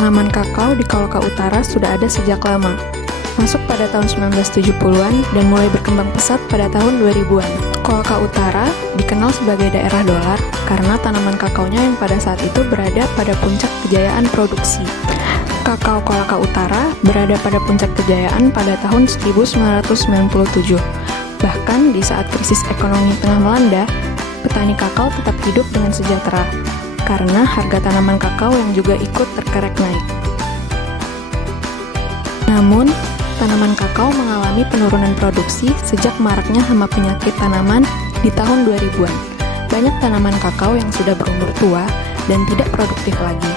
Tanaman kakao di Kolaka Utara sudah ada sejak lama, masuk pada tahun 1970-an dan mulai berkembang pesat pada tahun 2000-an. Kolaka Utara dikenal sebagai daerah dolar karena tanaman kakaonya yang pada saat itu berada pada puncak kejayaan produksi. Kakao Kolaka Utara berada pada puncak kejayaan pada tahun 1997. Bahkan di saat krisis ekonomi tengah melanda, petani kakao tetap hidup dengan sejahtera karena harga tanaman kakao yang juga ikut terkerek naik. Namun, tanaman kakao mengalami penurunan produksi sejak maraknya hama penyakit tanaman di tahun 2000-an. Banyak tanaman kakao yang sudah berumur tua dan tidak produktif lagi.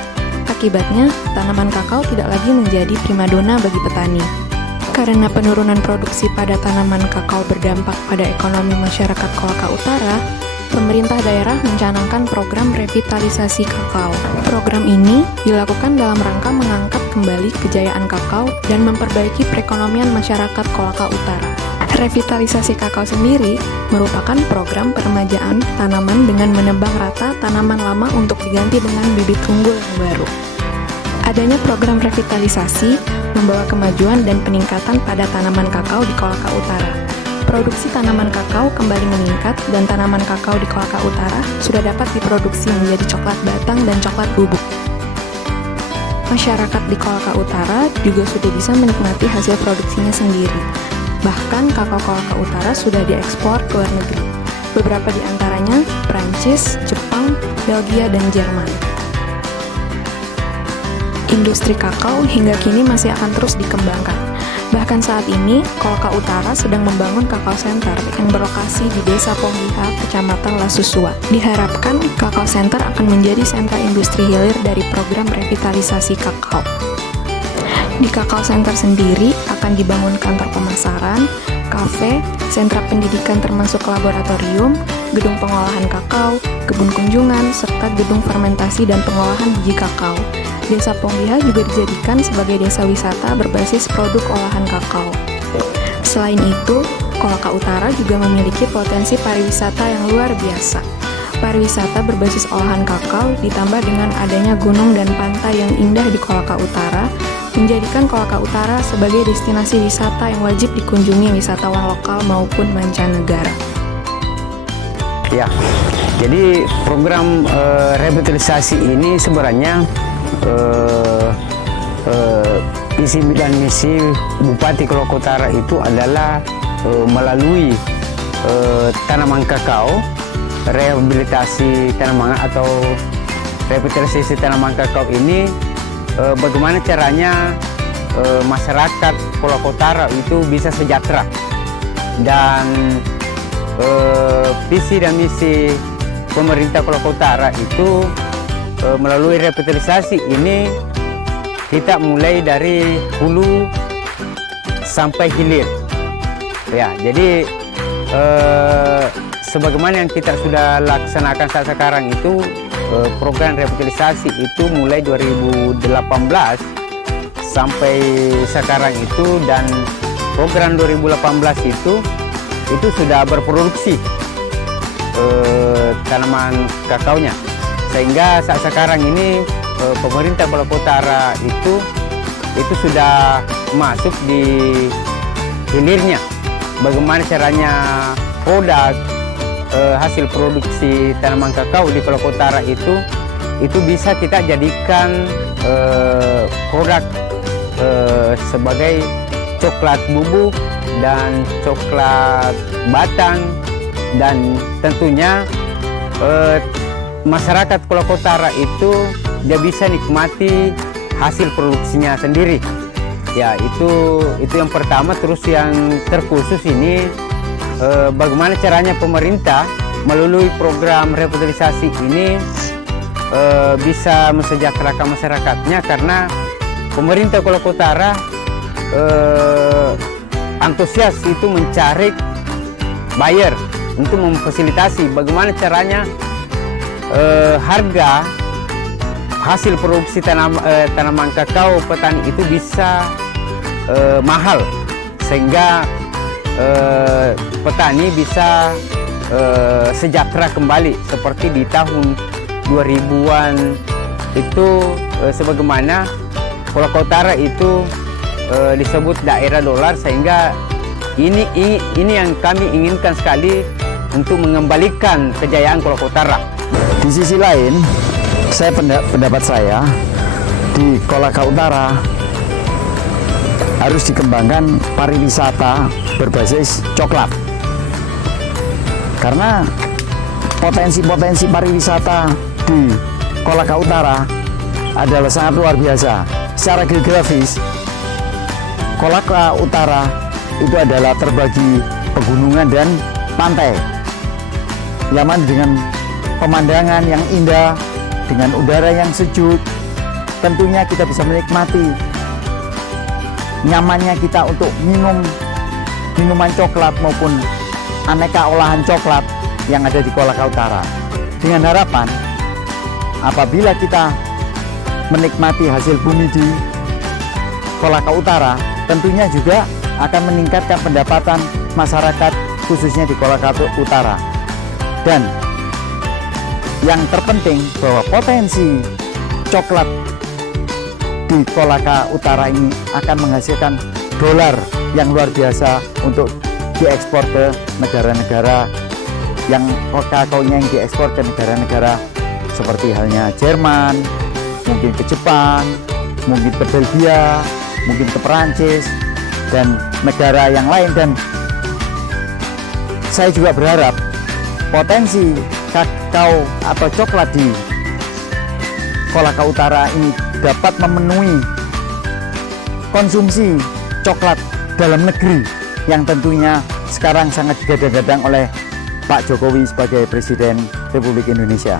Akibatnya, tanaman kakao tidak lagi menjadi primadona bagi petani. Karena penurunan produksi pada tanaman kakao berdampak pada ekonomi masyarakat Kolaka Utara, pemerintah daerah mencanangkan program revitalisasi kakao. Program ini dilakukan dalam rangka mengangkat kembali kejayaan kakao dan memperbaiki perekonomian masyarakat Kolaka Utara. Revitalisasi kakao sendiri merupakan program peremajaan tanaman dengan menebang rata tanaman lama untuk diganti dengan bibit unggul yang baru. Adanya program revitalisasi membawa kemajuan dan peningkatan pada tanaman kakao di Kolaka Utara. Produksi tanaman kakao kembali meningkat dan tanaman kakao di Kolaka Utara sudah dapat diproduksi menjadi coklat batang dan coklat bubuk. Masyarakat di Kolaka Utara juga sudah bisa menikmati hasil produksinya sendiri. Bahkan kakao Kolaka Utara sudah diekspor ke luar negeri. Beberapa di antaranya Prancis, Jepang, Belgia, dan Jerman. Industri kakao hingga kini masih akan terus dikembangkan. Bahkan saat ini, Kolaka Utara sedang membangun Kakao Center yang berlokasi di Desa Ponggiha, Kecamatan Lasusua. Diharapkan, Kakao Center akan menjadi sentra industri hilir dari program revitalisasi kakao. Di Kakao Center sendiri akan dibangun kantor pemasaran, kafe, sentra pendidikan termasuk laboratorium, gedung pengolahan kakao, kebun kunjungan, serta gedung fermentasi dan pengolahan biji kakao. Desa Ponggiha juga dijadikan sebagai desa wisata berbasis produk olahan kakao. Selain itu, Kolaka Utara juga memiliki potensi pariwisata yang luar biasa. Pariwisata berbasis olahan kakao ditambah dengan adanya gunung dan pantai yang indah di Kolaka Utara, menjadikan Kolaka Utara sebagai destinasi wisata yang wajib dikunjungi wisatawan lokal maupun mancanegara. Ya, jadi program revitalisasi ini sebenarnya visi dan misi Bupati Kolaka Utara itu adalah melalui tanaman kakao, rehabilitasi tanaman atau revitalisasi tanaman kakao ini bagaimana caranya masyarakat Kolaka Utara itu bisa sejahtera, dan visi dan misi pemerintah Kolaka Utara itu melalui revitalisasi ini kita mulai dari hulu sampai hilir. Ya, jadi sebagaimana yang kita sudah laksanakan saat sekarang itu program revitalisasi itu mulai 2018 sampai sekarang itu, dan program 2018 itu sudah berproduksi tanaman kakaonya. Sehingga saat sekarang ini pemerintah Kolaka Utara itu sudah masuk di hilirnya. Bagaimana caranya produk hasil produksi tanaman kakao di Kolaka Utara itu bisa kita jadikan produk sebagai coklat bubuk dan coklat batang, dan tentunya masyarakat Kolaka Utara itu dia bisa nikmati hasil produksinya sendiri. Ya, itu yang pertama. Terus yang terkhusus ini bagaimana caranya pemerintah melalui program revitalisasi ini bisa mensejahterakan masyarakatnya, karena pemerintah Kolaka Utara antusias itu mencari buyer untuk memfasilitasi bagaimana caranya harga hasil produksi tanaman kakao petani itu bisa mahal, sehingga petani bisa sejahtera kembali seperti di tahun 2000-an itu sebagaimana Kolaka Utara itu disebut daerah dolar, sehingga ini yang kami inginkan sekali untuk mengembalikan kejayaan Kolaka Utara. Di sisi lain, pendapat saya di Kolaka Utara harus dikembangkan pariwisata berbasis coklat, karena potensi pariwisata di Kolaka Utara adalah sangat luar biasa. Secara geografis, Kolaka Utara itu adalah terbagi pegunungan dan pantai, nyaman dengan pemandangan yang indah, dengan udara yang sejuk. Tentunya kita bisa menikmati nyamannya kita untuk minum minuman coklat maupun aneka olahan coklat yang ada di Kolaka Utara. Dengan harapan apabila kita menikmati hasil bumi di Kolaka Utara, tentunya juga akan meningkatkan pendapatan masyarakat khususnya di Kolaka Utara. Dan yang terpenting bahwa potensi coklat di Kolaka Utara ini akan menghasilkan dolar yang luar biasa untuk diekspor ke negara-negara yang kakaonya yang diekspor ke negara-negara seperti halnya Jerman, mungkin ke Jepang, mungkin ke Belgia, mungkin ke Perancis, dan negara yang lain. Dan saya juga berharap potensi kakao atau coklat di Kolaka Utara ini dapat memenuhi konsumsi coklat dalam negeri yang tentunya sekarang sangat digadang-gadang oleh Pak Jokowi sebagai Presiden Republik Indonesia.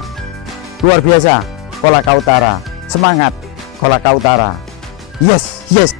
Luar biasa Kolaka Utara, semangat Kolaka Utara. Yes, yes.